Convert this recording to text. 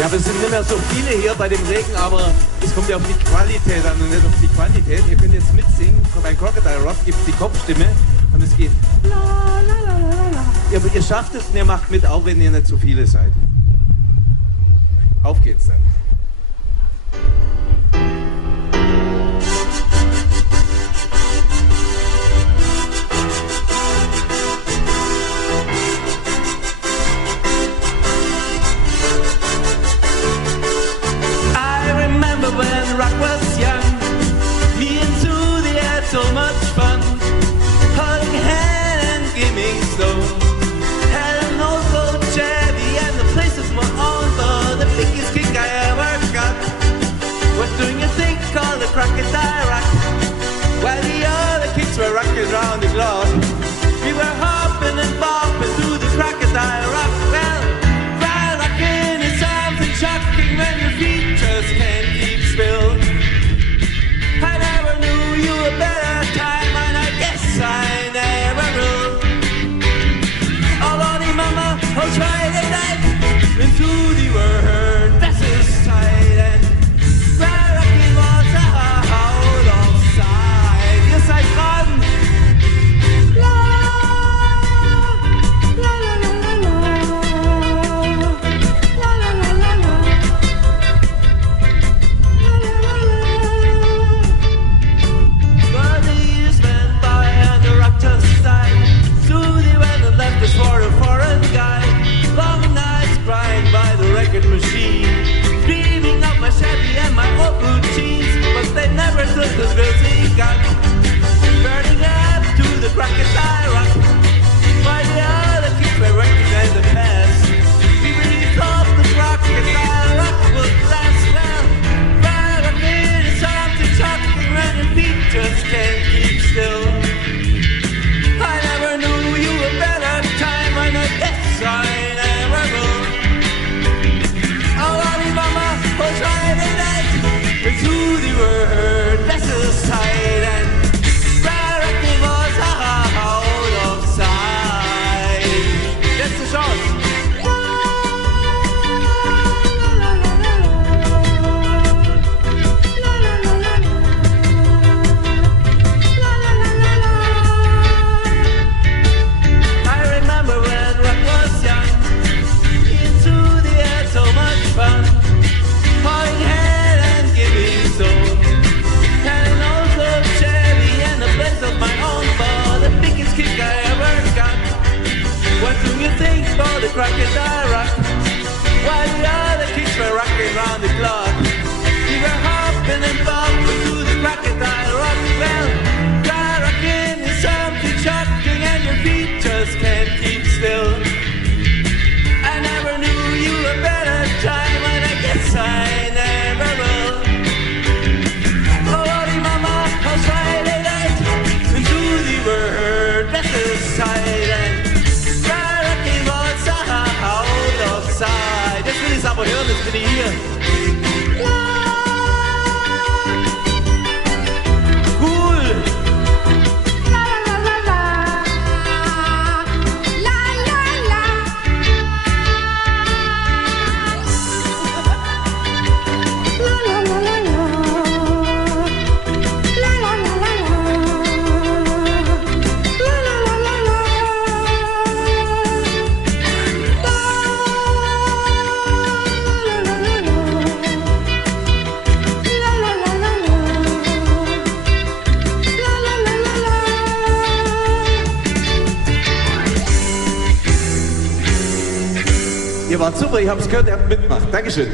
Ja, wir sind nicht mehr so viele hier bei dem Regen, aber es kommt ja auf die Qualität an und nicht auf die Quantität. Ihr könnt jetzt mitsingen. Beim Crocodile Rock gibt es die Kopfstimme und es geht la la la la la. Ja, aber ihr schafft es und ihr macht mit, auch wenn ihr nicht so viele seid. Auf geht's dann. When rock was young, me and Sudie had so much fun, holding hand and giving slow. Had an old gold Chevy and the place was my own, but the biggest kick I ever got was doing a thing called the Crocodile Rock, while the other kids were rocking round the globe. We were hopping and bopping through the Crocodile Rock. Well, while rocking is something shocking when your feet just can't keep still. I never knew you a better time, and I guess I never will. Oh Lordy Mama, oh Friday night, into the world, this is tight, and where rocking was out of sight. Yes, I run. La la la la la la la la la la. But the years went by and the rock just died. Sudie went and left us for a foreign guy. Long nights crying by the record machine, dreaming of my Chevy and my old blue jeans, but they never took the girls he got. Burning up to the Crocodile Rock, while the other kids were working in the past. We really thought the Crocodile Rock would last well, but I mean it's something shocking when your feet just can't keep still. I never knew you a better time, and I guess I never will. Oh Lordy Mama, oh Friday night, into the world, this is tight, and where it was out of sight. Letzte Chance. I remember when rock was young, into the air so much fun, holding hand and giving soul. Had an old gold Chevy and a place of my own, but the biggest kick I ever got. What do you think about the Crocodile Rock, while the other kids were rocking round the clock? We were hopping and bopping to the Crocodile Rock. Well, dry rocking is something shocking, and your feet just can't keep still. I never knew you a better time, and I guess I never will. Oh Lordy Mama, oh Friday night, into the world, this is tight, and dry rocking was out of sight. Jetzt will ich's aber hören, jetzt bin ich hier. Cool. Ihr wart super, ich hab's gehört, ihr habt mitgemacht. Dankeschön.